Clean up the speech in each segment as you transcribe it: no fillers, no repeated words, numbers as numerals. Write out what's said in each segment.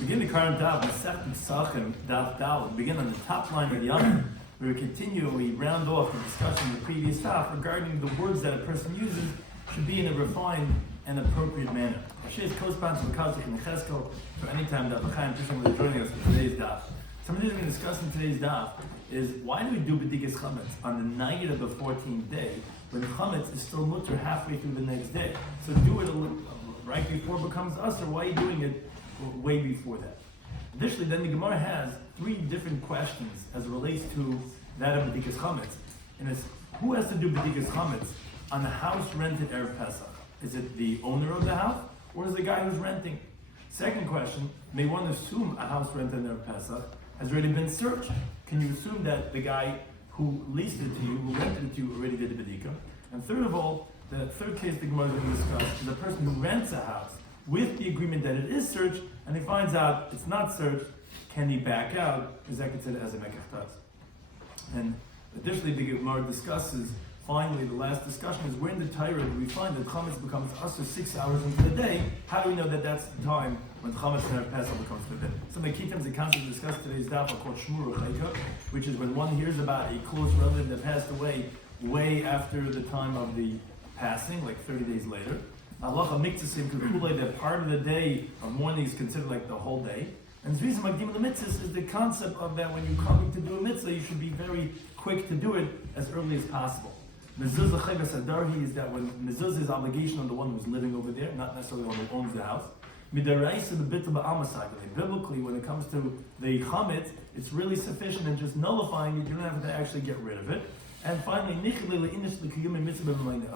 Begin the current Daf, Pesachim Daf. Begin on the top line of the Yomim. We continually round off the discussion of the previous Daf regarding the words that a person uses should be in a refined and appropriate manner. Hashem co-sponsor Kazakh and Cheskel for any time that Chaim Tishon was joining us for today's Daf. Something we're going to discuss in today's Daf is why do we do B'dikas Chametz on the night of the 14th day when Chametz is still mutter halfway through the next day? So do it right before it becomes us, or why are you doing it way before that? Additionally, then the Gemara has three different questions as it relates to that of B'dikas Chametz. And it's who has to do B'dikas Chametz on the house rented Erev Pesach? Is it the owner of the house, or is it the guy who's renting? Second question, may one assume a house rented Erev Pesach has already been searched? Can you assume that the guy who leased it to you, who rented it to you, already did the B'dika? And third of all, the third case the Gemara is going to discuss is a person who rents a house with the agreement that it is searched, and he finds out it's not searched. Can he back out? Is that considered as a mekach? And additionally, the Gemara discusses, finally, the last discussion is where in the Torah do we find that Chametz becomes usher 6 hours into the day? How do we know that that's the time when Chametz and Erev Pesach becomes forbidden? Some of the key terms the concept discussed today's daf are called shiur, which is when one hears about a close relative that passed away way after the time of the passing, like 30 days later. Halacha miktasim kukule, that part of the day of mourning is considered like the whole day. And the reason magdim the mitzvah is the concept of that when you're coming to do a mitzvah, you should be very quick to do it as early as possible. Mezuzah chayvas adarhi is that when mezuzah is obligation on the one who's living over there, not necessarily the one who owns the house. Midaraisa the bit ba'amasagale. Biblically, when it comes to the chametz, it's really sufficient in just nullifying it. You don't have to actually get rid of it. And finally, a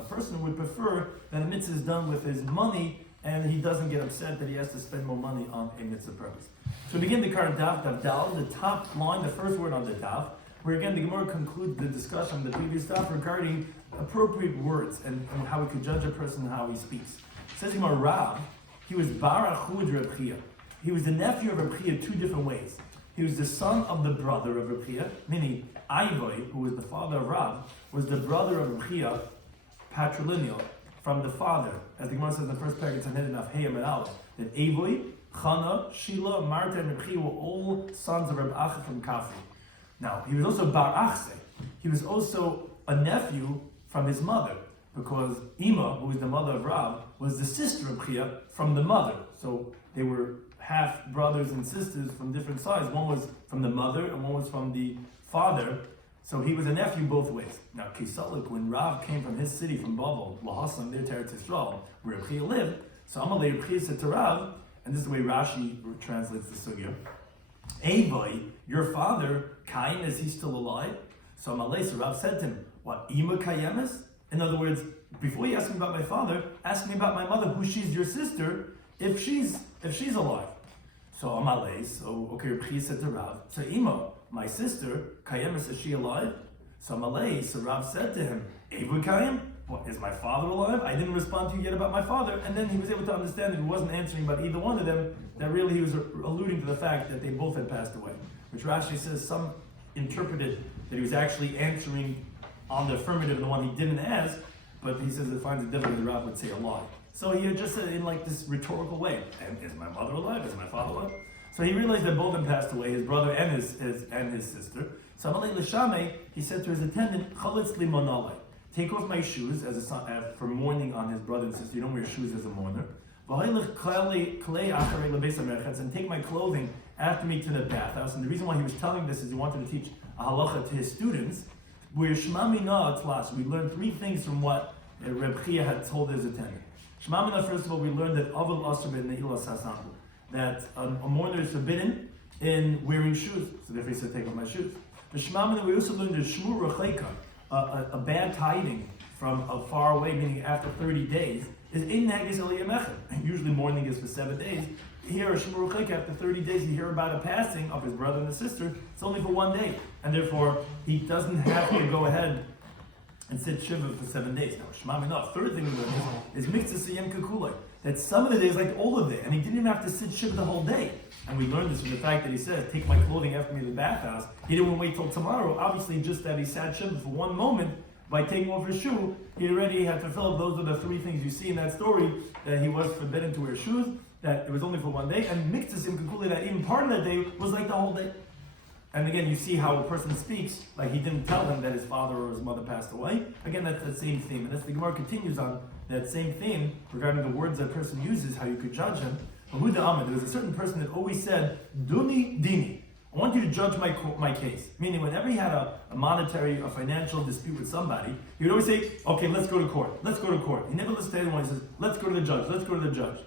person would prefer that a mitzvah is done with his money, and he doesn't get upset that he has to spend more money on a mitzvah purpose. So begin the current daf dal, the top line, the first word on the daf, where again the Gemara concludes the discussion of the previous daf regarding appropriate words and how we could judge a person and how he speaks. It says Gemara Rav, he was Barachud Reb Chia. He was the nephew of Reb Chia two different ways. He was the son of the brother of Reb Chia, meaning Ivoi, who was the father of Rav, was the brother of Reb Chia, patrilineal, from the father. As the Gemara says in the first paragraph, of Heyam and Aleph, that Ivoi, Chana, Shila, Marta, and Reb Chia were all sons of Reb Acha from Kafri. Now, he was also Bar Achse. He was also a nephew from his mother, because Ima, who was the mother of Rav, was the sister of Chia from the mother. So they were half brothers and sisters from different sides. One was from the mother and one was from the father. So he was a nephew both ways. Now, Kisalik, when Rav came from his city, from Babel, Lahasan, their territory, Israel, where Reb Chia lived, so Amalei Reb Chia said to Rav, and this is the way Rashi translates the sugya, Avoi, your father, Kain, is he still alive? So Amalei, so Rav said to him, what, Ima Kayemes? In other words, before you ask me about my father, ask me about my mother, who she's your sister, if she's alive. So Amalei, so okay, Reb Chia said to Rav, so Ima, my sister, Kayemes, is she alive? So Amalei, so Rav said to him, Evu Kayem? What, is my father alive? I didn't respond to you yet about my father. And then he was able to understand that he wasn't answering about either one of them, that really he was alluding to the fact that they both had passed away. Which Rashi says some interpreted that he was actually answering on the affirmative, the one he didn't ask, but he says it finds it difficult that Rav would say a lie. So he had just said in like this rhetorical way, is my mother alive? Is my father alive? So he realized that both of them passed away, his brother and his sister. So Amalei L'Shamei, he said to his attendant, Chalitz li monalei, take off my shoes as a son, for mourning on his brother and sister. You don't wear shoes as a mourner. And take my clothing after me to the bathhouse. And the reason why he was telling this is he wanted to teach a halacha to his students. Where Shema Mina Atlas, we learned three things from what Reb Chia had told his attendant. Shema Mina, first of all, we learned that Avil Asr ben Ne'ilah Sasandu, that a mourner is forbidden in wearing shoes. So therefore he said, take off my shoes. But Shema Mina, we also learned that Shmur Rechaika, a bad tiding from far away, meaning after 30 days, is in Nagis Aliyamechad. Usually mourning is for 7 days. Here, Shmur Rechaika, after 30 days, you hear about a passing of his brother and his sister. It's only for 1 day. And therefore, he doesn't have to go ahead and sit Shiva for 7 days. Now, Shema Mina, third thing we learn is Miktzah Siyem Kakulai, that some of the days, like all of it, and he didn't even have to sit Shiva the whole day. And we learned this from the fact that he says, take my clothing after me to the bathhouse. He didn't wait till tomorrow. Obviously, just that he sat Shiva for one moment, by taking off his shoe, he already had fulfilled. Those are the three things you see in that story, that he was forbidden to wear shoes. that it was only for one day, and Miktasim concluded that even part of that day was like the whole day. And again, you see how a person speaks, like he didn't tell them that his father or his mother passed away. Again, that's the same theme. And as the Gemara continues on that same theme regarding the words that a person uses, how you could judge him. There was a certain person that always said, Duni Dini. I want you to judge my case. Meaning, whenever he had a monetary or financial dispute with somebody, he would always say, okay, let's go to court. Let's go to court. He never listened to anyone. He says, let's go to the judge. Let's go to the judge.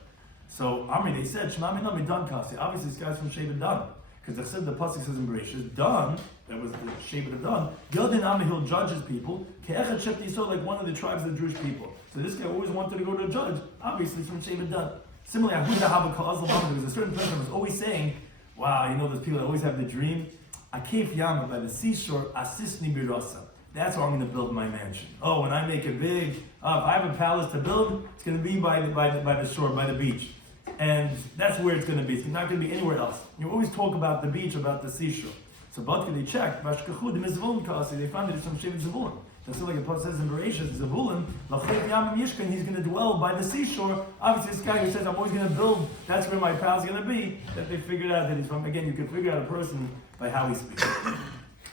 So, Amri, they said, Shema Minam Midan Kasi. Obviously, this guy's from Sheva Dan. Because the pasuk says in Bereshit, Dan, that was the Sheva of Dan, Yodin Ami, he'll judge his people, Ke'echat Shepti Yisrael, like one of the tribes of the Jewish people. So this guy always wanted to go to a judge. Obviously, he's from Sheva Dan. Similarly, Ahuda Haba Ka'azal, there was a certain person who was always saying, wow, you know those people that always have the dream? Akif Yama, by the seashore, Asisni Birasa. That's where I'm going to build my mansion. Oh, when I make it big, if I have a palace to build, it's going to be by the shore, by the beach. And that's where it's going to be. It's not going to be anywhere else. You always talk about the beach, about the seashore. So Badka, they checked, they found that it's from Shevet Zevulun. That's like the Pasuk says in Bereshit, Zevulun, he's going to dwell by the seashore. Obviously, this guy who says, I'm always going to build, that's where my palace is going to be, that they figured out that he's from. Again, you can figure out a person by how he speaks. But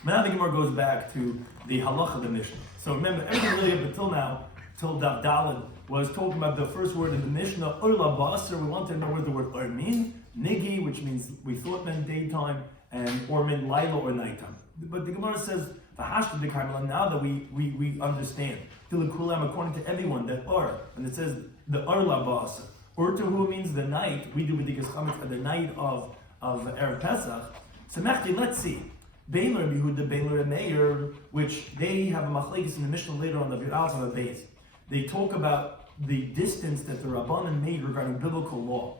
now the Gemara goes back to the halacha of the Mishnah. So remember, everything really up until now, till Daf Daled, was talking about the first word of the Mishnah, Urla Basar. We want to know what the word Ur means. Nigi, which means we thought meant daytime, and Or meant Laila or nighttime. But the Gemara says, now that we understand, according to everyone, that Ur, and it says the Urla Basar. Ur to who means the night, we do B'dikas Chametz at the night of Erev Pesach. So let's see. Beiler, Yehuda, Beiler, and Meir, which they have a machlekes in the Mishnah later on the Vir'al on the base. They talk about the distance that the Rabbanan made regarding biblical law,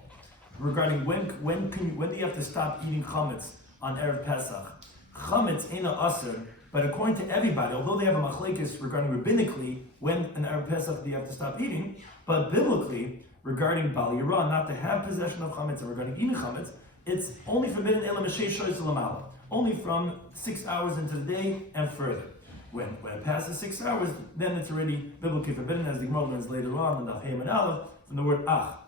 regarding when do you have to stop eating chametz on Erev Pesach. Chametz ain't a asr, but according to everybody, although they have a machlekes regarding rabbinically when an Erev Pesach do you have to stop eating, but biblically regarding Bal Yirah, not to have possession of chametz, and regarding eating chametz, it's only forbidden elam shesh shoyz l'mala, only from 6 hours into the day and further. When it passes 6 hours, then it's already biblically forbidden, as the Gemara learns later on in the Daf Yomi from the word ach.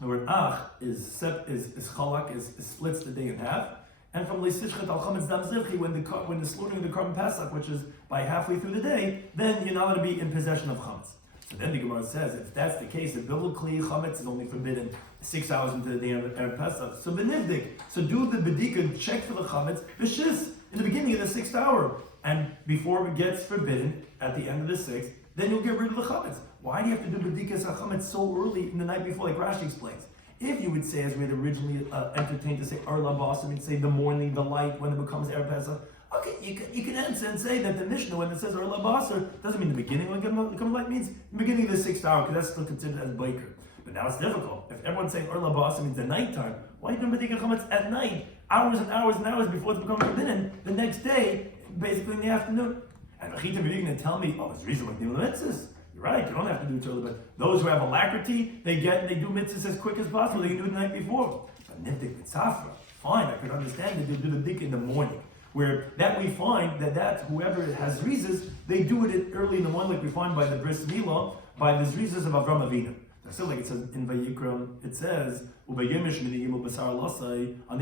The word ach is chalak, is splits the day in half, and from leisishchet al chametz dam zivchi, when the slaughtering of the korban Pesach, which is by halfway through the day, then you're not going to be in possession of chametz. So then the Gemara says, if that's the case, that biblically chametz is only forbidden 6 hours into the day of Erev Pesach. So benivdik, so do the bedika, check for the chametz b'shis in the beginning of the 6th hour. And before it gets forbidden at the end of the 6th, then you'll get rid of the chametz. Why do you have to do bedikas hachametz so early in the night before, like Rashi explains? If you would say, as we had originally entertained to say Arla Basim, and say the morning, the light, when it becomes Erev Pesach, okay, you can answer and say that the Mishnah, when it says Arla Basar, doesn't mean the beginning when it becomes light, means the beginning of the 6th hour, because that's still considered as biker. But now it's difficult. If everyone's saying Arla Basar means the nighttime, why are you doing bedikas chametz at night, hours and hours and hours before it becomes forbidden, the next day, basically in the afternoon? And you're going to tell me, oh, it's reasonable to do mitzvahs. You're right, you don't have to do it early, but those who have alacrity, they do mitzvahs as quick as possible. They can do it the night before. But niftik mitzafra, fine, I could understand that they do the dik in the morning, where that we find that whoever has zrizas, they do it early in the morning, like we find by the bris milah, by the zrizas of Avram Avinu. Still, like it says in Vayikra, it says, on the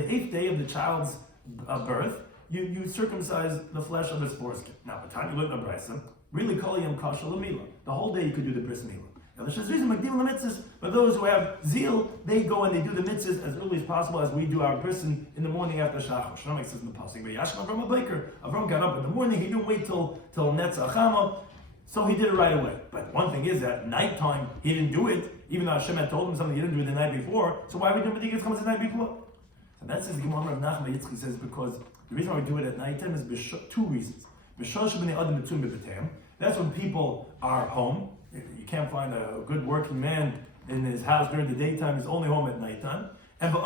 8th day of the child's birth, you circumcise the flesh of his foreskin. Now, by the time you look at the brisa, really call him kasha l'mila. The whole day you could do the bris milah. But those who have zeal, they go and they do the mitzvahs as early as possible, as we do our bris in the morning after shachar. Shlomo says in the pasuk, Avram got up in the morning. He didn't wait till netzach chama, so he did it right away. But one thing is that nighttime he didn't do it, even though Hashem had told him something he didn't do it the night before. So why are we doing b'dikas chametz the night before? So that says the Gemara of Nachman Yitzchak says because the reason why we do it at nighttime is two reasons. That's when people are home. You can't find a good working man in his house during the daytime. He's only home at nighttime. And the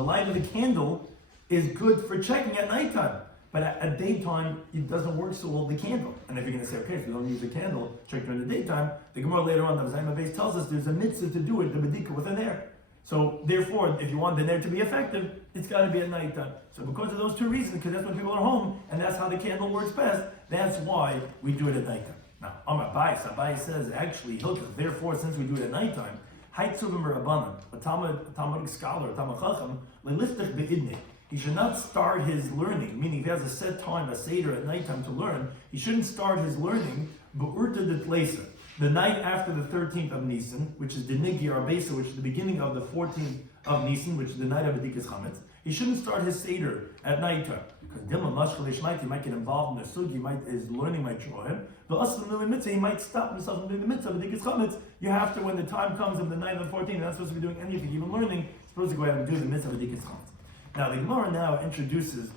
light of the candle is good for checking at nighttime. But at daytime, it doesn't work so well, the candle. And if you're going to say, okay, if you don't use the candle, check during the daytime, the Gemara later on, the Zayma base tells us there's a mitzvah to do it, the bedika, with an air. So therefore, if you want the air to be effective, it's got to be at nighttime. So because of those two reasons, because that's when people are home, and that's how the candle works best, that's why we do it at nighttime. Now, Abai says, actually, therefore, since we do it at nighttime, Haitzuvim Rabbanan, a Talmudic scholar, a Talmud Chacham, leiliftich beidnei. He should not start his learning, meaning if he has a set time, a seder at nighttime to learn, he shouldn't start his learning be'urta de tleisa, the night after the 13th of Nisan, which is the Nigi Arbesa, which is the beginning of the 14th of Nisan, which is the night of B'dikas Chametz. He shouldn't start his seder at nighttime, because Dilma Mashchal Ishmael, he might get involved in the sug, his learning might draw him. The Aslam Nui Mitzvah, he might stop himself from doing the mitzvah of B'dikas Chametz. You have to, when the time comes of the night of the 14th, you're not supposed to be doing anything, even learning, you're supposed to go ahead and do the mitzvah of B'dikas Chametz. Now the Gemara now introduces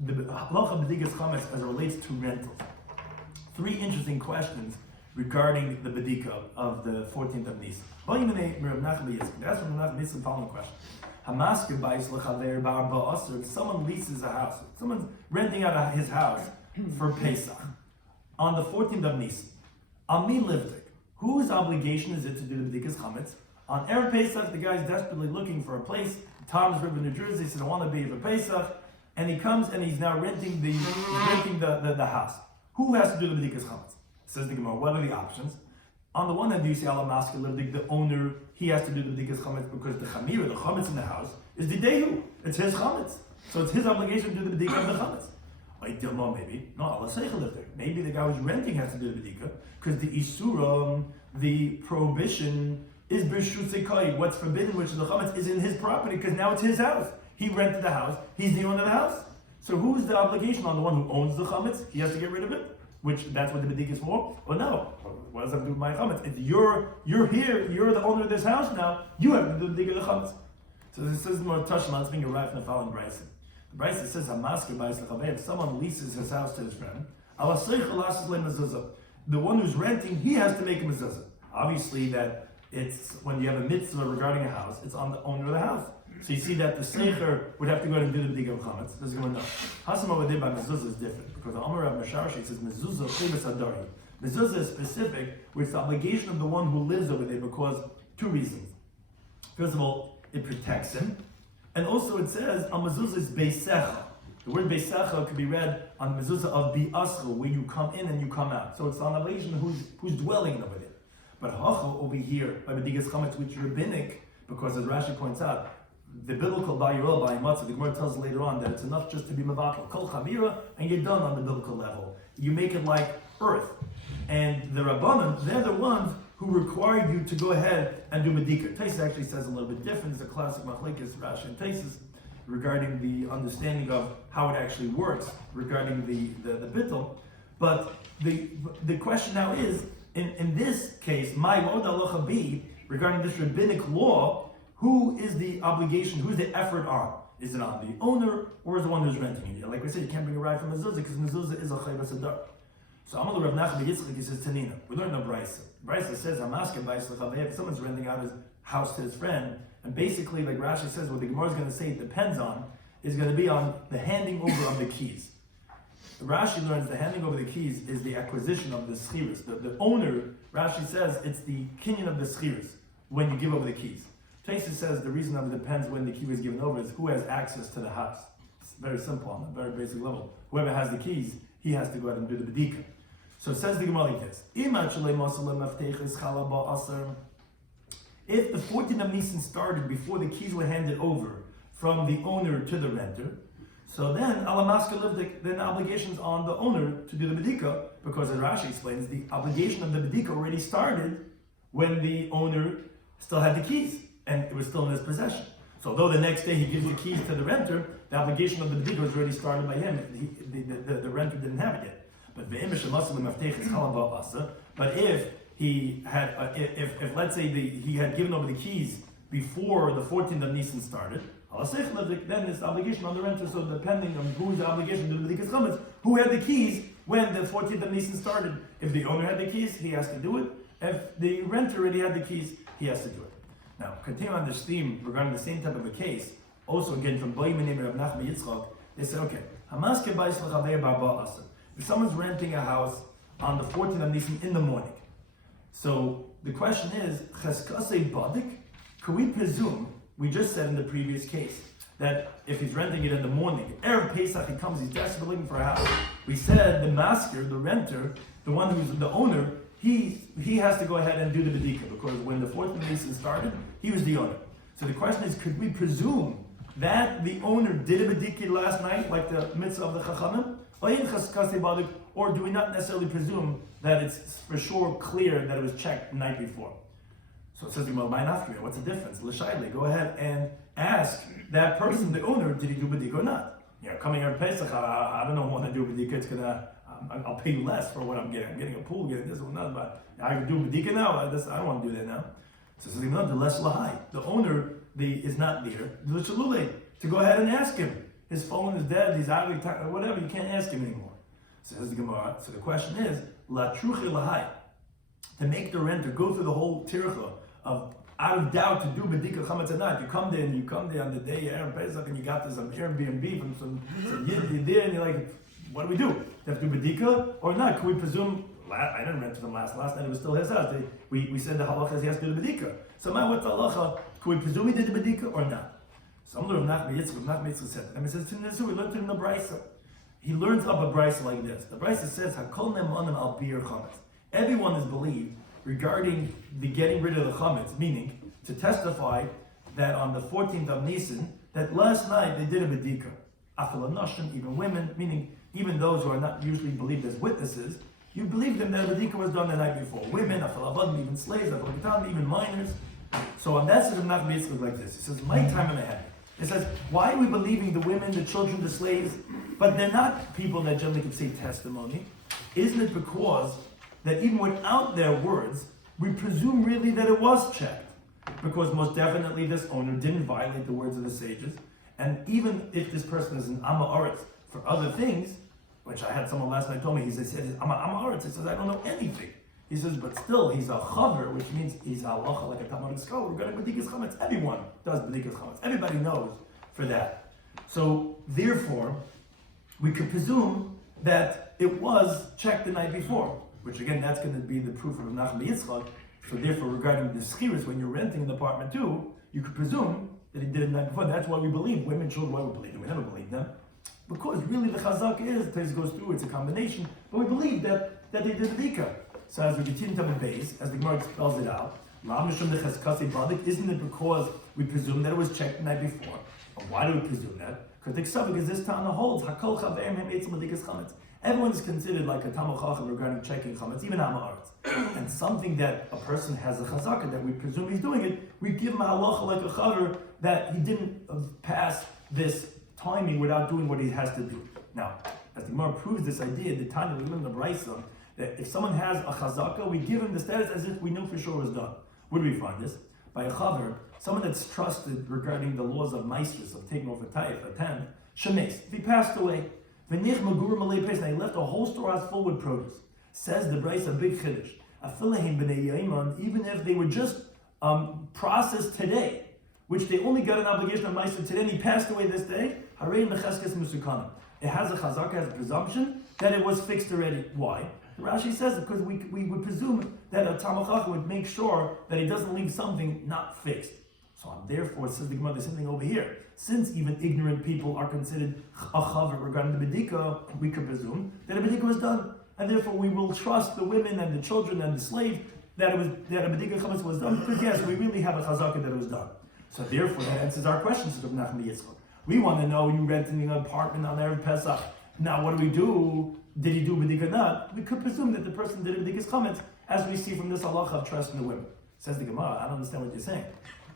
the halacha b'dikas chametz as it relates to rentals. Three interesting questions regarding the bedika of the 14th of Nisan. That's from the following question. If someone leases a house, someone's renting out his house for Pesach on the 14th of Nisan. Ami livdik. Whose obligation is it to do the b'dikas chametz? On Erev Pesach, the guy's desperately looking for a place. Tom's River, New Jersey, said, I want to be for Pesach. And he comes and he's now renting the house. Who has to do the b'dikas chametz? Says the Gemara, what are the options? On the one hand, you see Allah Maska Livdik, the owner, he has to do the b'dikas chametz because the chamira, the chametz in the house, is the dehu. It's his chametz. So it's his obligation to do the b'dika of the chametz. Maybe. No, Allah Seichel Livdik. Maybe the guy who's renting has to do the b'dika because the isuram, the prohibition, is b'shut sekai, what's forbidden, which is the chametz, is in his property because now it's his house. He rented the house. He's the owner of the house. So who's the obligation on the one who owns the chametz? He has to get rid of it, which that's what the b'dik is for. Or no, what does that do with my chametz? If you're here, you're the owner of this house now. You have to do the b'dik of the chametz. So this is more tashma. It's being arrived from the following brayso. The brayso says, "Hamasker b'ayis lechavei." If someone leases his house to his friend, Allah seichel asas le'mezuzah. The one who's renting, he has to make a mezuzah. Obviously, that. It's when you have a mitzvah regarding a house, it's on the owner of the house. So you see that the seicher would have to go ahead and do the b'dik of chametz. This is going to know. Hasam Avadeh by mezuzah is different because the Amar Rav Masharshi says mezuzah chivas adari. Mezuzah is specific, with the obligation of the one who lives over there because two reasons. First of all, it protects him, and also it says on mezuzah is beisecha. The word beisecha could be read on mezuzah of bi'ascha, where you come in and you come out. So it's on the obligation who's dwelling over there. But hacha over here by b'dikas chametz, which is rabbinic, because as Rashi points out, the biblical bayirol by matzah, the Gemara tells later on that it's enough just to be mevatel kol chavira and you're done on the biblical level. You make it like earth, and the rabbanon, they're the ones who require you to go ahead and do medika. Taisus actually says a little bit different. It's a classic machlekes Rashi and Taisus regarding the understanding of how it actually works regarding the bittul. But the question now is, in this case, my mod halacha b, regarding this rabbinic law, who is the obligation, who's the effort on? Is it on the owner or is the one who's renting it? Like we said, you can't bring a ride from mezuzah because mezuzah is a chayvas adar. So Amal Rav Nachman Yitzchak, he says Tanina. We learn no brayso. Brayso says Hamasker b'ayis lechavei. If someone's renting out his house to his friend, and basically, like Rashi says, what the Gemara is going to say it depends on is going to be on the handing over of the keys. Rashi learns the handing over the keys is the acquisition of the schiris. The owner, Rashi says, it's the kinyan of the schiris when you give over the keys. Taisus says the reason of it depends when the key was given over is who has access to the house. It's very simple on a very basic level. Whoever has the keys, he has to go ahead and do the bedika. So it says the Gemara like this: if the 14th of Nisan started before the keys were handed over from the owner to the renter, so then alamaska livdik, then the obligation's on the owner to do the bedika, because as Rashi explains, the obligation of the bedika already started when the owner still had the keys and it was still in his possession. So although the next day he gives the keys to the renter, the obligation of the bedika was already started by him. The renter didn't have it yet. But if he had, if let's say he had given over the keys before the 14th of Nisan started, then it's obligation on the renter. So depending on whose obligation to do the b'dikas chametz, who had the keys when the 14th of Nisan started. If the owner had the keys, he has to do it. If the renter already had the keys, he has to do it. Now, continue on this theme regarding the same type of a case. Also, again from Boy Menim Rav Nachman Yitzchak, they say, okay, Hamaske b'ayis lechavei barba asa. If someone's renting a house on the 14th of Nisan in the morning, so the question is, cheskasei badik? Could we presume? We just said in the previous case that if he's renting it in the morning, Erev Pesach, he comes, he's desperately looking for a house. We said the master, the renter, the one who's the owner, he has to go ahead and do the bedika, because when the fourth Nisan started, he was the owner. So the question is, could we presume that the owner did a bedika last night, like the mitzvah of the Chachamim, or do we not necessarily presume that it's for sure clear that it was checked the night before? So it says, what's the difference? L'shayle, go ahead and ask that person, the owner, did he do bedika or not? Coming here at Pesach, I don't know what to do bedika. It's gonna, I'll pay less for what I'm getting. I'm getting a pool, getting this or not, but I can do bedika now. I don't want to do that now. So it says, the less lahai. The owner is not there. To go ahead and ask him. His phone is dead. He's out of time, whatever. You can't ask him anymore. Says the Gemara. So the question is, la truchi lahai, to make the renter go through the whole tircha of out of doubt to do bedika chametz at night. You come there on the day of Erev Pesach and you got this Airbnb from some yid there, and you're like, what do we do? Do you have to do bedika or not? Can we presume? I didn't rent to them last night. It was still his house. We said the halacha is he has to do the bedika. So now what's the halacha? Can we presume he did the bedika or not? Some of Nachman Yitzchak said, and he says, we learned it in the Brisa. He learns up a Brisa like this. The Brisa says, Hakol nemanim al bir chametz. Everyone is believed regarding the getting rid of the chametz, meaning to testify that on the 14th of Nisan, that last night they did a bedika. Afil nashim, even women, meaning even those who are not usually believed as witnesses, you believe them that a bedika was done the night before. Women, afil avadim, even slaves, afil katan, even minors. So on that side of Nachman Yitzchak like this. He says, my time and a half. It says, why are we believing the women, the children, the slaves, but they're not people that generally can say testimony? Isn't it because that even without their words, we presume really that it was checked? Because most definitely this owner didn't violate the words of the sages, and even if this person is an Amma Aretz for other things, which I had someone last night told me, he said, I'm an Amma Aretz, he says, I don't know anything. He says, but still, he's a chaver, which means he's halacha, like a Talmudic scholar. We're going to bedikas chametz. Everyone does bedikas chametz. Everybody knows for that. So, therefore, we could presume that it was checked the night before, which again, that's going to be the proof of Nachman Yitzchak. So, therefore, regarding the skiris, when you're renting an apartment too, you could presume that he did it the night before. That's why we believe women, children. Why we believe them? We never believe them, because really the chazak is the place goes through. It's a combination, but we believe that they did the dika. So as we continue to have a base, as the Gemara spells it out, isn't it because we presume that it was checked the night before? But why do we presume that? Because the Ksavik is this town holds, everyone is considered like a Talmud Chacham regarding checking chametz, even Ha'aretz. And something that a person has a chazaka, that we presume he's doing it, we give him a halacha like a chaver, that he didn't pass this timing without doing what he has to do. Now, as the Gemara proves this idea, the time that we live in the Brisa, that if someone has a chazaka, we give him the status as if we knew for sure it was done. Where do we find this? By a chaver, someone that's trusted regarding the laws of maestris, of taking off a taif, a tent, shemes. If he passed away, and he left a whole storehouse full with produce. Says the Bryce, a big chiddush. Even if they were just processed today, which they only got an obligation of maestris today, and he passed away this day, it has a chazaka, has a presumption that it was fixed already. Why? Rashi says it because we would presume that a Talmud Chacham would make sure that he doesn't leave something not fixed. So therefore, says the Gemara, the same thing over here. Since even ignorant people are considered a chaver regarding the bedika, we could presume that a bedika was done, and therefore we will trust the women and the children and the slave that a bedika chametz was done, because yes, we really have a chazaka that it was done. So therefore, that answers our question, says Nachman Yitzchak. We want to know, you renting an apartment on Erev Pesach. Now, what do we do? Did he do bedika or not? We could presume that the person did a bedika's chametz, as we see from this halacha of trusting the women. Says the Gemara, I don't understand what you're saying.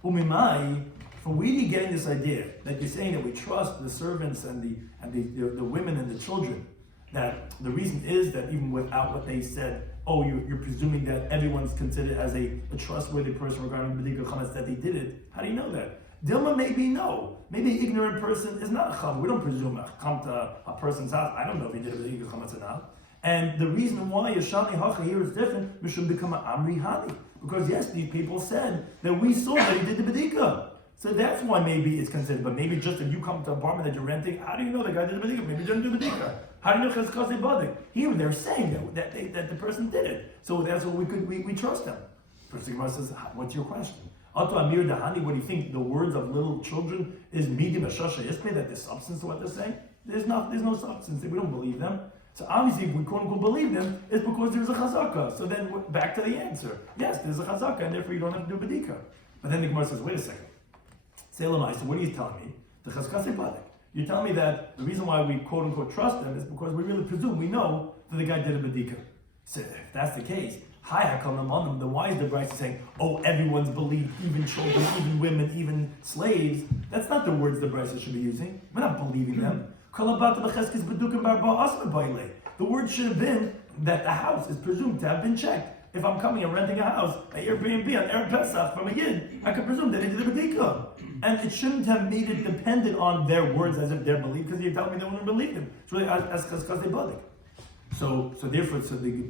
Umimai, for really getting this idea that you're saying that we trust the servants and the women and the children, that the reason is that even without what they said, you're presuming that everyone's considered as a trustworthy person regarding bedika chametz, that they did it. How do you know that? Dilma, maybe no. Maybe an ignorant person is not a chaver. We don't presume come to a person's house. I don't know if he did a bedika chametz or not. And the reason why Yashani Hacha here is different, we should become an Amri Hani. Because yes, these people said that we saw that he did the bedika. So that's why maybe it's considered. But maybe just if you come to an apartment that you're renting, how do you know the guy did the bedika? Maybe he didn't do the bedika. How do you know cheskasei badik? Here they're saying that the person did it. So that's what we trust them. First Gemara says, what's your question? Ato Amir Dahani, what do you think? The words of little children is midim ashasha yispe, that there's substance to what they're saying? There's no substance. We don't believe them. So obviously, if we quote unquote believe them, it's because there's a chazaka. So then back to the answer. Yes, there's a chazaka, and therefore you don't have to do bedika. But then the Gemara says, wait a second. Say Lamai, so what are you telling me? The chazkase badik. You're telling me that the reason why we quote unquote trust them is because we really presume, we know that the guy did a bedika. So if that's the case, then why is the Brisa saying, oh, everyone's believed, even children, even women, even slaves? That's not the words the Brisa should be using. We're not believing them. The word should have been that the house is presumed to have been checked. If I'm coming and renting a house, an Airbnb on Erev Pesach from a Yid, I could presume that they did a bedika. And it shouldn't have made it dependent on their words as if they're believed, because you're telling me they wouldn't believe them. It's really as they badik. So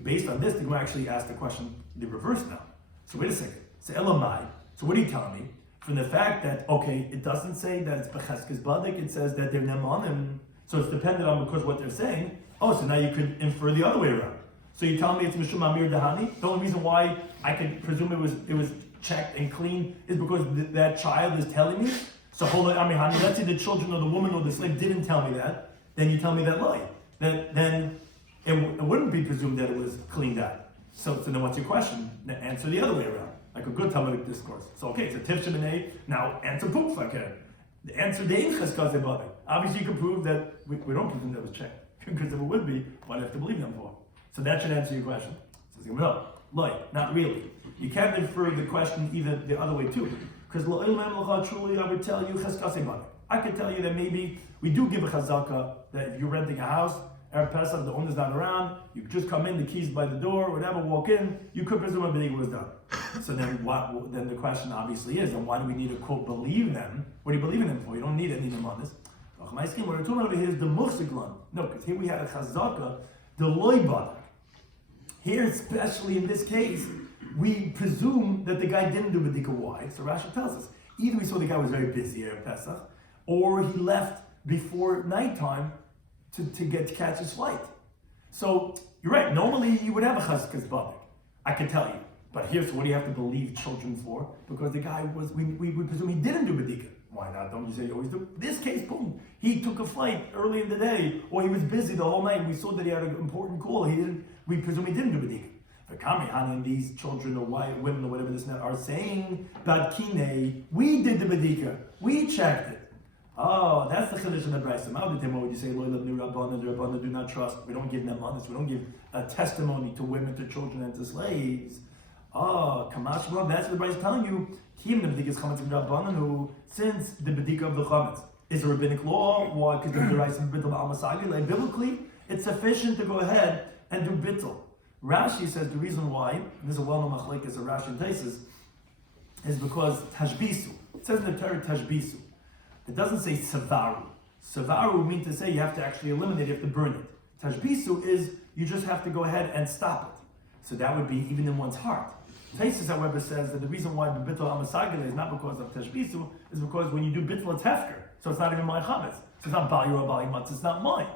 based on this, the Gemara actually asked the question the reverse now. So wait a second. So Elamai. So what are you telling me? From the fact that, okay, it doesn't say that it's Becheskes Badik, it says that they're Nemanim, so it's dependent on because what they're saying. Oh, so now you could infer the other way around. So you're telling me it's Mishum Amir Dahani? The only reason why I could presume it was checked and clean is because that child is telling me? So hold on, Amir Hani, let's say the children or the woman or the slave didn't tell me that, then you tell me that lie. Then it wouldn't be presumed that it was cleaned out. So then what's your question? Answer the other way around, like a good Talmudic discourse. So okay, it's a Tif Sheminei, now answer Puk Fakir. The answer the Inchas Kazebade. Obviously you can prove that we don't presume that it was checked. Because if it would be, why do you have to believe them for? So that should answer your question. So no, not really. You can't infer the question either the other way too. Because truly I would tell you Cheskasebade. I could tell you that maybe we do give a chazaka that if you're renting a house, Erev Pesach, the owner's not around, you just come in, the keys by the door, whatever, walk in, you could presume a bedika was done. So then then the question obviously is, then why do we need to quote believe them? What are you believing them for? You don't need any nemanis. What we're talking about here is the muchziklan. No, because here we had a chazaka, the loibadak. Here, especially in this case, we presume that the guy didn't do bedika. Why? So Rashi tells us, either we saw the guy was very busy Erev Pesach, or he left before nighttime to catch his flight. So you're right. Normally you would have a chazkas badik. I can tell you. But here's what do you have to believe children for? Because the guy we presume he didn't do bedika. Why not? Don't you say you always do? This case, boom. He took a flight early in the day, or he was busy the whole night. We saw that he had an important call. We presume he didn't do bedika. The Kami these children or women or whatever this now are saying that Kine, we did the bedika. We checked it. Oh, that's the chiddush in the Brisa. What would you say? The Rabbanan do not trust. We don't give them honest. We don't give a testimony to women, to children, and to slaves. Oh, Kamash, well, that's what the Brisa is telling you. Kim the bedika is chametz Rabbanan, who since the bedika of the chametz is a rabbinic law. Why? Because the Brisa is bittul ba'almasagi. Like biblically, it's sufficient to go ahead and do bittul. Rashi says the reason why, and this is a well-known machlekes of Rashi and Taisus, is because tashbisu. It says in the Torah tashbisu. It doesn't say savaru. Savaru would mean to say you have to actually eliminate it, you have to burn it. Tashbisu is you just have to go ahead and stop it. So that would be even in one's heart. Taisus, however, says that the reason why the bittul amasagile is not because of tashbisu, is because when you do bittul it's hefker. So it's not even my chametz. So it's not bal yirah, bal yimatz, it's not mine.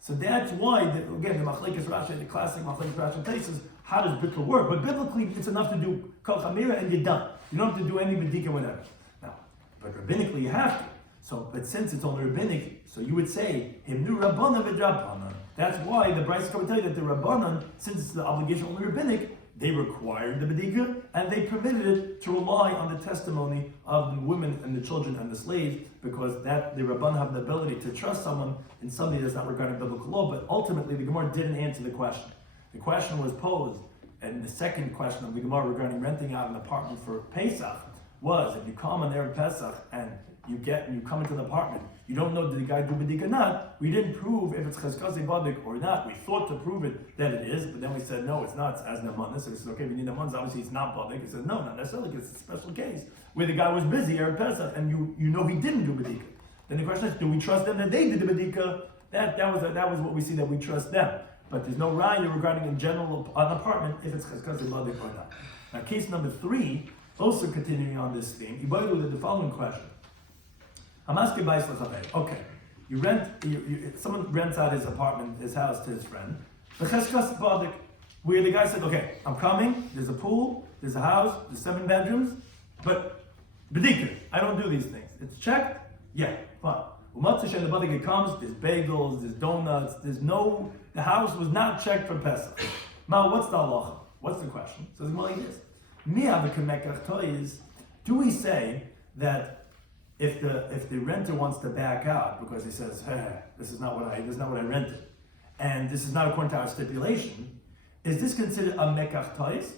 So that's why, again, the machlekes Rashi, the classic machlekes Rashi and Taisus, how does bittul work? But biblically, it's enough to do kol chamira and you're done. You don't have to do any bedika, whatever. Now, but rabbinically you have to. So, but since it's only rabbinic, so you would say himnu rabbanan v'drabbanan. That's why the Brisa can tell you that the rabbanan, since it's the obligation only rabbinic, they required the bedika and they permitted it to rely on the testimony of the women and the children and the slaves, because that the rabbanan have the ability to trust someone in something that's not regarding biblical law. But ultimately, the Gemara didn't answer the question. The question was posed, and the second question of the Gemara regarding renting out an apartment for Pesach was: if you come on Erev Pesach and you come into the apartment, you don't know did the guy do bedika or not. We didn't prove if it's cheskasi badik or not. We thought to prove it that it is, but then we said no, it's not. It's as nemanis. So we said okay, we need nemanis. Obviously, it's not badik. He said no, not necessarily, because it's a special case where the guy was busy Erev Pesach and you know he didn't do bedika. Then the question is, do we trust them that they did the bedika? That was what we see, that we trust them. But there's no raya regarding in general an apartment if it's cheskasi badik or not. Now, case number 3, also continuing on this theme, with the following question. I'm asking okay, someone rents out his apartment, his house to his friend. The cheskas badik, where the guy said, okay, I'm coming, there's a pool, there's a house, there's 7 bedrooms, but bedika, I don't do these things. It's checked? Yeah, fine. Umatzah the Badika comes, there's bagels, there's donuts, the house was not checked for Pesach. Now, what's the halacha? What's the question? So it's like this. Do we say that if the renter wants to back out because he says, hey, this is not what I rented, and this is not according to our stipulation, is this considered a mekach tois,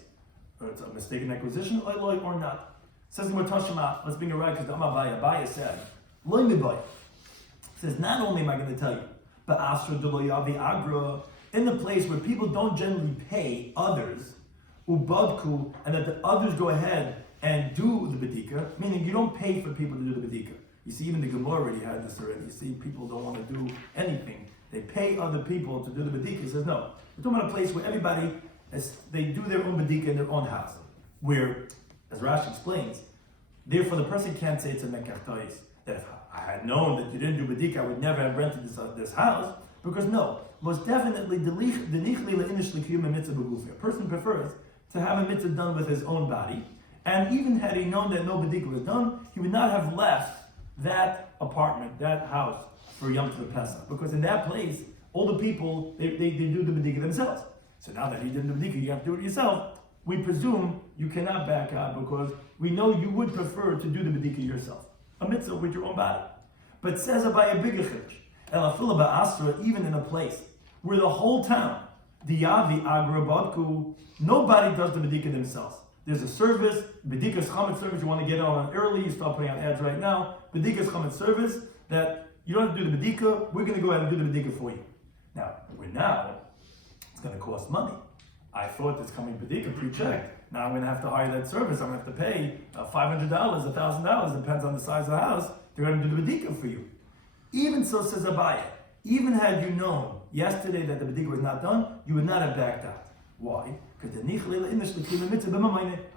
or it's a mistaken acquisition, or not? Says the Tashima, let's bring it right, because the Abaya said, loy miboy. Says, not only am I going to tell you, but asra deloyavi agra, in the place where people don't generally pay others, ubadku, and that the others go ahead and do the bedika, meaning you don't pay for people to do the bedika. You see, even the Gemara already had this already. You see, people don't want to do anything. They pay other people to do the bedika. He says, no. We're talking about a place where everybody, they do their own bedika in their own house. Where, as Rashi explains, therefore the person can't say it's a mekach tois. That if I had known that you didn't do bedika, I would never have rented this house. Because no, most definitely, a person prefers to have a mitzvah done with his own body. And even had he known that no bedika was done, he would not have left that apartment, that house, for Yom Tov Pesach. Because in that place, all the people, they do the bedika themselves. So now that he did the bedika, you have to do it yourself. We presume you cannot back out because we know you would prefer to do the bedika yourself. A mitzvah with your own body. But says about a bigger chiddush, elafila ba'asra, even in a place where the whole town, diyavi agra badku, nobody does the bedika themselves. There's a service, B'dikas Chametz service, you want to get on early, you start putting out ads right now, B'dikas Chametz service, that you don't have to do the B'dika, we're going to go ahead and do the B'dika for you. Now, it's going to cost money. I thought it's coming B'dika pre-checked. Now I'm going to have to hire that service, I'm going to have to pay $500, $1,000, depends on the size of the house, they're going to do the B'dika for you. Even so, says Abaye, even had you known yesterday that the B'dika was not done, you would not have backed out. Why? Because a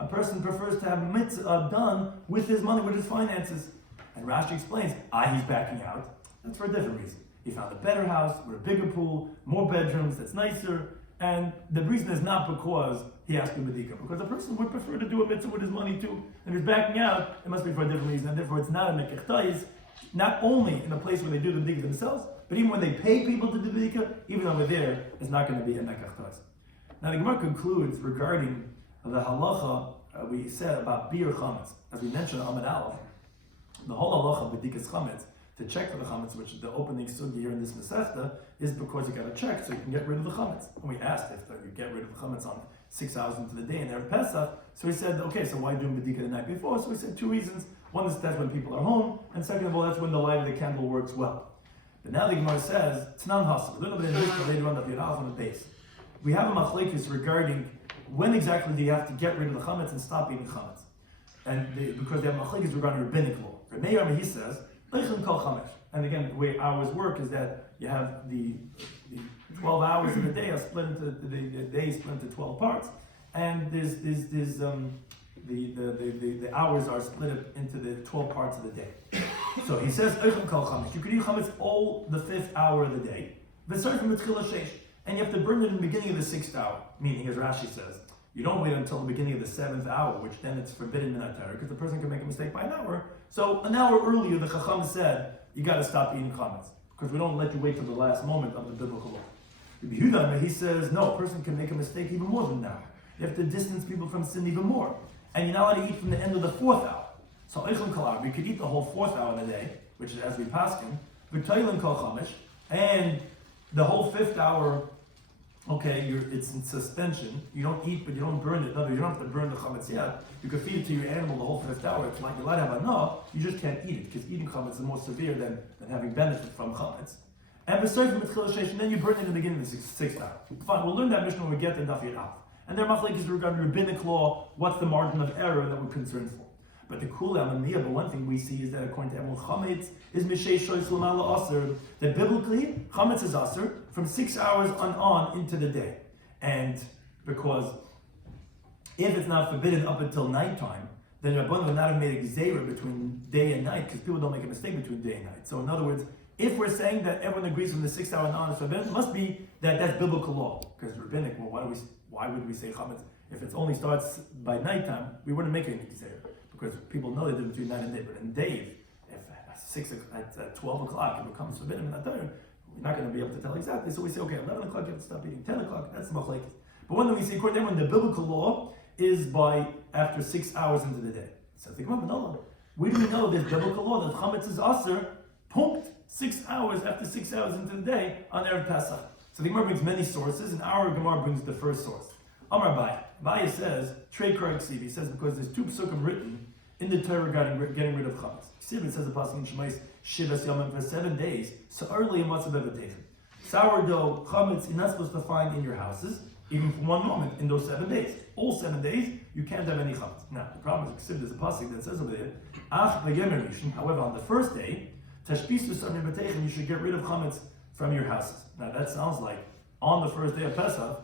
person prefers to have mitzvah done with his money, with his finances. And Rashi explains, he's backing out. That's for a different reason. He found a better house with a bigger pool, more bedrooms, that's nicer. And the reason is not because he has to do bedika, because a person would prefer to do a mitzvah with his money too. And if he's backing out, it must be for a different reason. And therefore it's not a mekach tois, not only in a place where they do the bedika themselves, but even when they pay people to do the bedika, even over there, it's not going to be a mekach tois. Now the Gemara concludes regarding the halacha we said about bir chametz. As we mentioned on Amud Aleph, the whole halacha of b'dikas chametz, to check for the chametz, which is the opening sugi here in this Masechta, is because you got to check so you can get rid of the chametz. And we asked if you get rid of the chametz on 6 hours into the day and Erev Pesach, so he said, okay, so why do b'dika the night before? So we said 2 reasons. One is that's when people are home, and second of all, that's when the light of the candle works well. But now the Gemara says, it's non-hustle. A little bit in this later on that we on the base. We have a machlekes regarding when exactly do you have to get rid of the chametz and stop eating chametz, and because they have machlekes regarding rabbinic law. Rabbi Yomi, he says, leichem kol chamesh, and again, the way hours work is that you have the 12 hours of the day are split into the day is split into 12 parts, and the hours are split into the 12 parts of the day. So he says, leichem kol chamesh, you could eat chametz all the 5th hour of the day, v'sarf mitchila sheish. And you have to burn it in the beginning of the 6th hour. Meaning, as Rashi says, you don't wait until the beginning of the 7th hour, which then it's forbidden minat Torah, because the person can make a mistake by an hour. So an hour earlier, the Chacham said, you got to stop eating chametz, because we don't let you wait till the last moment of the biblical law. Rabbi Yehuda, he says, no, a person can make a mistake even more than an hour. You have to distance people from sin even more. And you're not allowed to eat from the end of the 4th hour. So Eichel Kalab, you could eat the whole 4th hour in the day, which is as we paskin, V'taylim Kol Chamesh, and the whole 5th hour, okay, it's in suspension. You don't eat, but you don't burn it. No, you don't have to burn the chametz yet. You can feed it to your animal the whole 5th hour. It's like you're allowed to have enough. You just can't eat it because eating chametz is more severe than having benefit from chametz. And then you burn it in the beginning of the 6th hour. Fine, we'll learn that mission when we get to Daf Yomi. And their machlekes is regarding rabbinic law. What's the margin of error that we're concerned for? But the kulam and but one thing we see is that according to Emul Chametz is Mishei Shoyz Lamala Aser, that biblically Chametz is Aser from 6 hours on into the day. And because if it's not forbidden up until nighttime, then Rabban would not have made a gzeira between day and night, because people don't make a mistake between day and night. So in other words, if we're saying that everyone agrees from the 6th hour on is forbidden, it must be that that's biblical law. Because rabbinic, well, why would we say Chametz? If it only starts by nighttime, we wouldn't make any gzeira. Because people know the difference between night and day. But in day, if at 12 o'clock, it becomes forbidden in that time, we're not going to be able to tell exactly. So we say, okay, 11 o'clock, you have to stop eating. 10 o'clock, that's machlekes. But when do we say, according to them, when the biblical law is by after 6 hours into the day. So think about no. We do know there's biblical law that chametz is aser, punkt 6 hours after 6 hours into the day on Erev Pesach. So the Gemara brings many sources, and our Gemara brings the first source. Amar Abaye. Abaye says, Trey Kurek Siv. He says because there's 2 psukim written in the Torah regarding getting rid of chametz. Siv, it says the pasuk in Shemais, Shivas Yomim for 7 days. So early in what's the sourdough chametz you're not supposed to find in your houses, even for one moment in those 7 days. All 7 days, you can't have any chametz. Now, the problem is, there's a pasuk that says over there, however, on the first day, you should get rid of chametz from your houses. Now, that sounds like, on the first day of Pesach,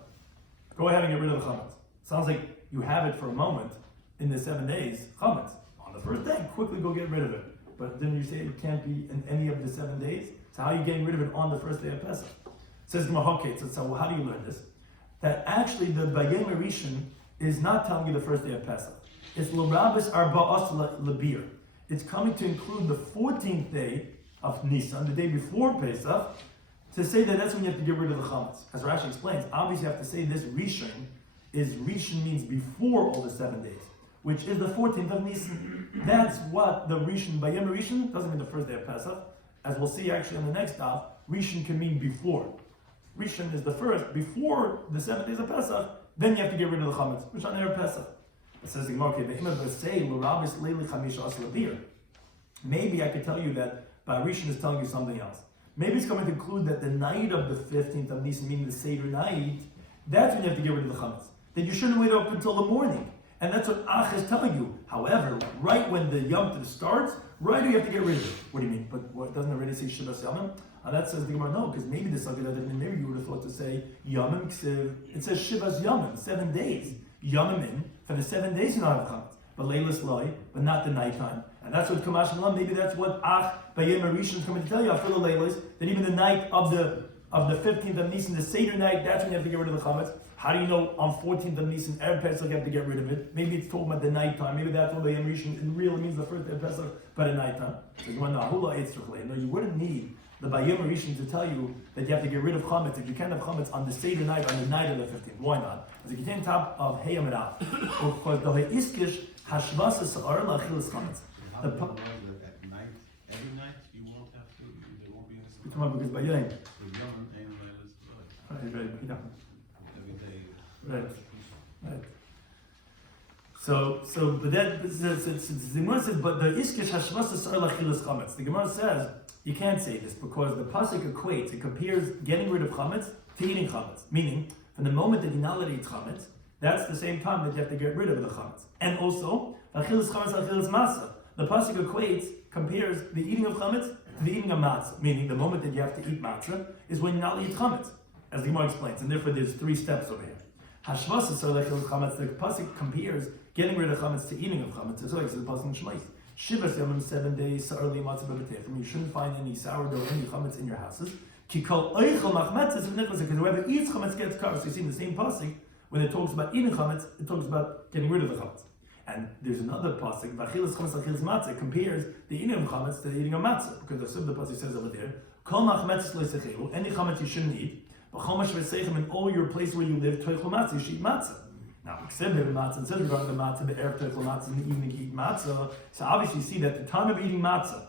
go ahead and get rid of the chametz. Sounds like you have it for a moment in the 7 days, chametz. On the first day, quickly go get rid of it. But then you say it can't be in any of the 7 days? So how are you getting rid of it on the first day of Pesach? Says the Mahokate, so how do you learn this? That actually the Bayem Rishon is not telling you the first day of Pesach. It's L'Rabis Arba'as L'Bir. It's coming to include the 14th day of Nisan, the day before Pesach, to say that that's when you have to get rid of the chametz. As Rashi explains, obviously you have to say this Rishon means before all the 7 days, which is the 14th of Nisan. That's what the Rishon, Bayem Rishon, doesn't mean the first day of Pesach. As we'll see actually on the next daf, Rishon can mean before. Rishon is the first, before the 7 days of Pesach, then you have to get rid of the chametz, which on Erev Pesach. It says the Gemara, maybe I could tell you that by Rishon is telling you something else. Maybe it's going to conclude that the night of the 15th of Nisan, meaning the Seder night, that's when you have to get rid of the chametz. That you shouldn't wait up until the morning. And that's what Ach is telling you. However, right when the Yom Tov starts, right you have to get rid of it. What do you mean? But what doesn't already say Shivas Yomim? And that says the Gemara, no, because maybe the subject that maybe you would have thought to say Yomim Ksiv. It says Shivas Yomim, 7 days. Yomim for the 7 days you don't have chametz. But Leilas Loi, but not the nighttime. And that's what Kamash Malam, maybe that's what Ach Bayem Rishon is coming to tell you, after the Leilas, that even the night of the 15th of Nisan, the Seder night, that's when you have to get rid of the chametz. How do you know on 14th of Nisan, Erev Pesach, you have to get rid of it? Maybe it's talking about the nighttime. Maybe that's what Bayem Rishon, it really means the first day of Pesach, but at nighttime. So no, you wouldn't need the Bayem Rishon to tell you that you have to get rid of chametz if you can't have chametz on the Seder night, on the night of the 15th. Why not? As you can top of Hey Amidaf, because the Iskish Hashvasa Sa'ar La'achilas chametz. At night, every night, you won't have to, there won't be any Come on, because by Yom. every day. Right. So, but that the Gemara says, but the Iskish Hashvasa Sa'ar La'achilas chametz. The Gemara says you can't say this because the pasuk equates, it compares getting rid of chametz to eating chametz. Meaning, from the moment that you're not allowed to eat chametz, that's the same time that you have to get rid of the chametz. And also, achilas chametz, achilas matzah. The pasuk equates, compares the eating of chametz to the eating of matzah. Meaning, the moment that you have to eat matzah is when you're not allowed to eat chametz, as the Gemara explains. And therefore, there's 3 steps over here. Hashvasa sar lechilas chametz. The pasuk compares getting rid of chametz to eating of chametz. So like the pasuk in Shemais. Shivas Yomim 7 days sa'ar li'matzah b'betechem. You shouldn't find any sourdough, any chametz in your houses. Ki kol oichel machmetzes v'nechlas. Because whoever eats chametz gets cursed. So you see in the same pasuk, when it talks about eating chametz, it talks about getting rid of the chametz. And there's another pasuk, v'achilas chametz achilas matzah, compares the eating of chametz to the eating of matzah. Because the pasuk says over there, kol machmetzes le'sechelu, any chametz you shouldn't eat. V'chomash v'seichem, in all your place where you live, toichel matzah, you should eat matzah. Now, except the matzah, it says regarding the matzah, the erev toichel matzah, in the evening you eat matzah. So obviously you see that the time of eating matzah,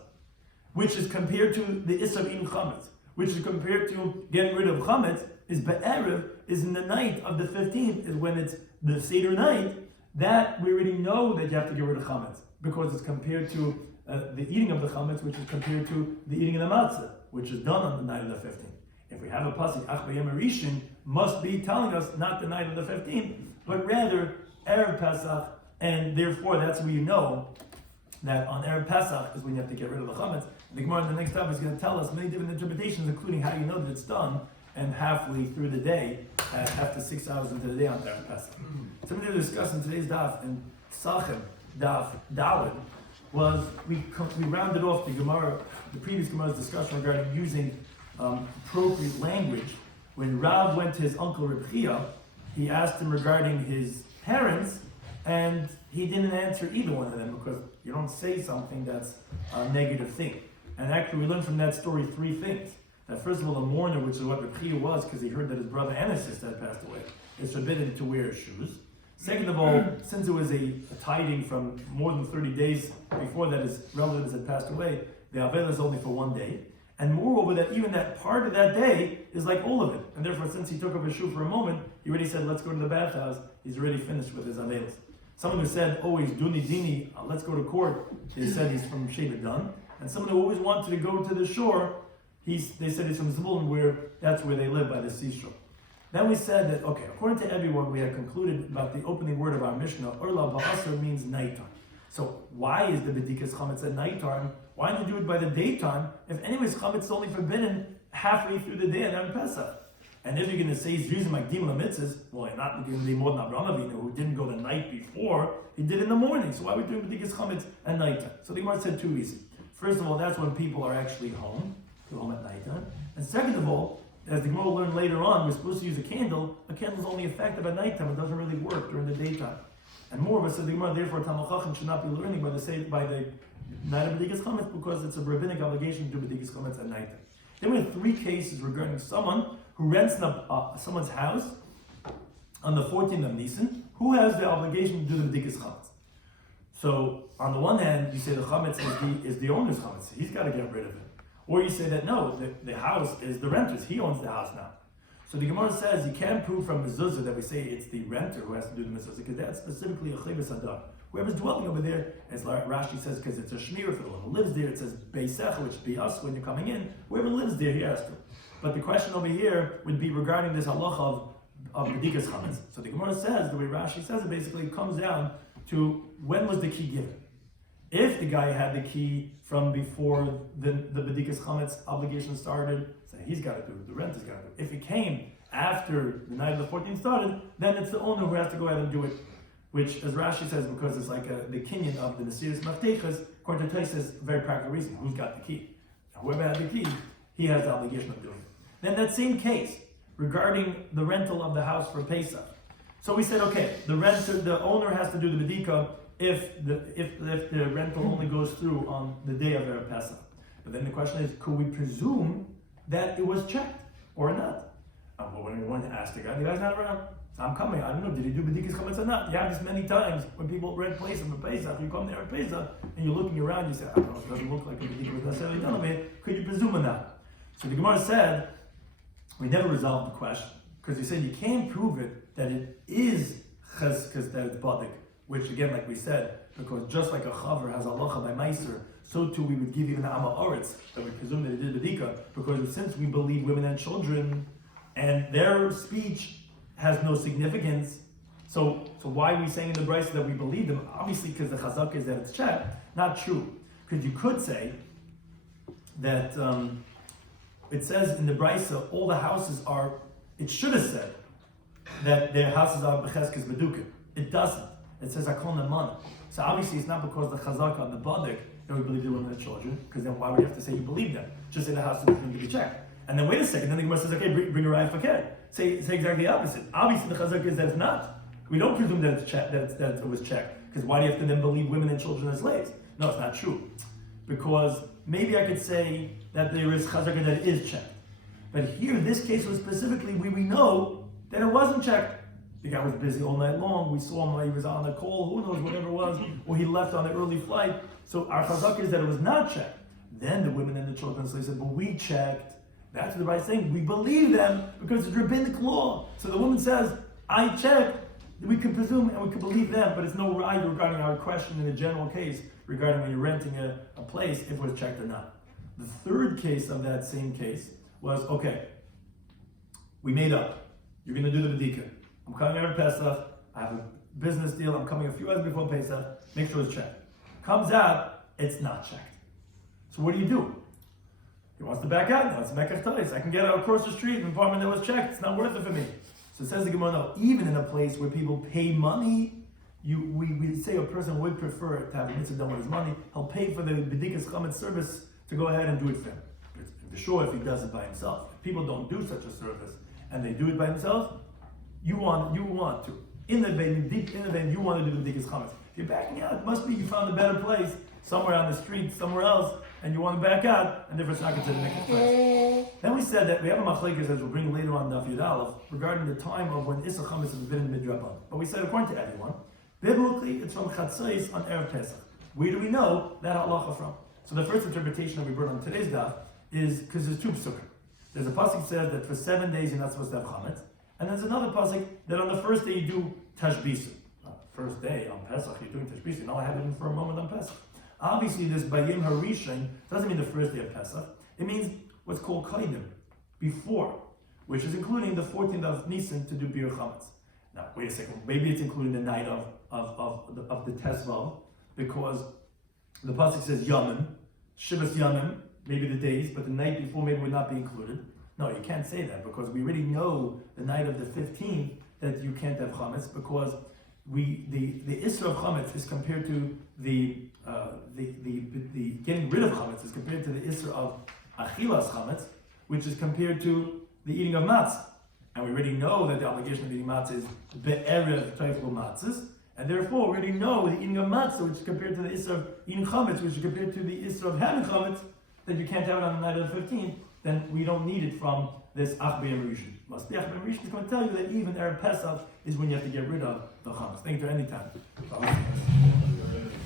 which is compared to the issa of eating chametz, which is compared to getting rid of chametz, is be'erev, is in the night of the 15th, is when it's the Seder night, that we already know that you have to get rid of chametz, because it's compared to the eating of the chametz, which is compared to the eating of the matzah, which is done on the night of the 15th. If we have a pasuk, Ach Bayem Rishon, must be telling us not the night of the 15th, but rather Erev Pesach, and therefore that's where you know that on Erev Pesach is when you have to get rid of the chametz. The Gemara in the next step is going to tell us many different interpretations, including how you know that it's done, and halfway through the day, after 6 hours into the day on Erev Pesach. Something to discuss in today's daf, in Pesachim Daf Daled, was we rounded off the Gemara, the previous Gemara's discussion regarding using appropriate language. When Rav went to his uncle Reb Chia, he asked him regarding his parents, and he didn't answer either one of them because you don't say something that's a negative thing. And actually we learned from that story three things. That first of all, the mourner, which is what Rabbi was, because he heard that his brother and his sister had passed away, is forbidden to wear shoes. Second of all, since it was a tiding from more than 30 days before that his relatives had passed away, the Avel is only for 1 day. And moreover, that even that part of that day is like all of it. And therefore, since he took off his shoe for a moment, he already said, let's go to the bathhouse. He's already finished with his Avelis. Someone who said, always, Duni Dini, let's go to court, they said he's from Sheva Dan. And someone who always wanted to go to the shore, they said he's from Zebulun, where that's where they live, by the seashore. Then we said that, okay, according to everyone, we had concluded about the opening word of our Mishnah, Orla Ba'asr means nighttime. So why is the B'dikas Chametz at nighttime? Why don't you do it by the daytime? If anyways, Chametz is only forbidden halfway through the day and on Pesach. And if you're going to say he's using like Dimah Mitzvahs, well, you're not going to be more than Abraham Avinu, who didn't go the night before, he did it in the morning. So why are we doing B'dikas Chametz at nighttime? So the Gemara said two reasons. First of all, that's when people are actually home. Home at nighttime. And second of all, as the Gemara will learn later on, we're supposed to use a candle. A candle is only effective at nighttime. It doesn't really work during the daytime. And moreover, so the Gemara, therefore, Talmid Chacham should not be learning by the night of B'dikas Chametz because it's a rabbinic obligation to do B'dikas Chametz at nighttime. Then we have three cases regarding someone who rents someone's house on the 14th of Nisan. Who has the obligation to do the B'dikas Chametz? So, on the one hand, you say the Chametz is the owner's Chametz. He's got to get rid of it. Or you say that no, the house is the renter's. He owns the house now. So the Gemara says you can't prove from mezuzah that we say it's the renter who has to do the mezuzah because that's specifically a chayvus adam. Whoever's dwelling over there, as Rashi says, because it's a shmir for the one who lives there. It says beisech, which be us when you're coming in. Whoever lives there, he has to. But the question over here would be regarding this halacha of b'dikas chametz. So the Gemara says the way Rashi says it basically comes down to when was the key given. If the guy had the key from before the B'dikas Chametz obligation started, so he's got to do it, the renter's got to do it. If it came after the night of the 14th started, then it's the owner who has to go ahead and do it, which, as Rashi says, because it's like the kinyan of the Nesiris Maftechas, according to Taisus, a very practical reason, who's got the key? Whoever had the key, he has the obligation of doing it. Then that same case, regarding the rental of the house for Pesach. So we said, okay, the owner has to do the B'dika, if the rental only goes through on the day of Erev Pesach. But then the question is, could we presume that it was checked or not? Well, when we went to ask the guy's not around. So I'm coming. I don't know, did he do B'dikas Chametz or not? You have this many times when people rent places for Pesach. You come there at Pesach and you're looking around, you say, I don't know, it doesn't look like a B'dika was necessarily done of it. Could you presume or not? So the Gemara said, we never resolved the question. Because he said you can't prove it that it is cheskes, that it's badik. Which again, like we said, because just like a chaver has halacha by meiser, so too we would give even the Amma Oretz, that we presume that it did B'dika, because since we believe women and children, and their speech has no significance, so why are we saying in the Brisa that we believe them? Obviously because the chazak is that it's checked. Not true. Because you could say that it says in the Brisa, all the houses are, it should have said that their houses are b'cheskes b'dukim. It doesn't. It says Akon Neman. So obviously it's not because the chazaka and the badik that we believe the women and children, because then why would you have to say you believe them? Just say the house is going to be checked. And then wait a second, then the Gemara says, okay, bring a raya fakir. Say exactly the opposite. Obviously the chazaka is that it's not. We don't presume that it's checked, that it was checked. Because why do you have to then believe women and children as slaves? No, it's not true. Because maybe I could say that there is chazaka that is checked. But here, this case was specifically where we know that it wasn't checked. The guy was busy all night long. We saw him while he was on the call, who knows, whatever it was, or he left on an early flight. So our chazak is that it was not checked. Then the women and the children, so they said, but we checked. That's what the Rabbi is saying. We believe them because it's rabbinic law. So the woman says, I checked. We could presume and we could believe them, but it's no right regarding our question in the general case regarding when you're renting a place, if it was checked or not. The third case of that same case was, okay, we made up. You're going to do the B'dika. I'm coming out of Pesach, I have a business deal, I'm coming a few hours before Pesach, make sure it's checked. Comes out, it's not checked. So what do you do? He wants to back out now, it's Mekach Talis. I can get out across the street, an apartment that was checked, it's not worth it for me. So it says the Gemara, no, even in a place where people pay money, we say a person would prefer to have a mitzvah done with his money, he'll pay for the B'dikas Chametz service to go ahead and do it for him. For sure if he does it by himself. If people don't do such a service and they do it by themselves, you want to. In the vein, deep in the vein, you want to do the B'dikas Chametz. If you're backing out, it must be you found a better place, somewhere on the street, somewhere else, and you want to back out, and therefore it's not considered Nikkas Pais. Then we said that we have a machlekes, as we'll bring later on Daf Yud Aleph, regarding the time of when Isser Chametz is forbidden midrabanan. But we said, according to everyone, biblically it's from Chatzos on Erev Pesach. Where do we know that halacha from? So the first interpretation that we brought on today's daf is because there's two psukim. There's a pasuk that says that for 7 days you're not supposed to have chametz, and there's another pasuk that on the first day you do tashbisu. First day on Pesach you're doing tashbisu. Now I have it for a moment on Pesach. Obviously, this bayim harishin doesn't mean the first day of Pesach. It means what's called kaidim, before, which is including the 14th of Nisan to do bir chametz. Now wait a second. Maybe it's including the night of the Tesvav, because the pasuk says Yomim, Shivas Yomim, maybe the days, but the night before maybe would not be included. No, you can't say that, because we already know the night of the 15th that you can't have chametz, because the Isra of chametz is compared to the getting rid of chametz is compared to the Isra of achilas chametz, which is compared to the eating of matzah. And we already know that the obligation of eating matzah is be'erev toiflu matzahs, and therefore we already know the eating of matzah, which is compared to the Isra of eating chametz, which is compared to the Isra of having chametz, that you can't have it on the night of the 15th, then we don't need it from this Ach B'Yom Rishon. Must be Ach B'Yom Rishon is going to tell you that even Erev Pesach is when you have to get rid of the chametz. Think there any time.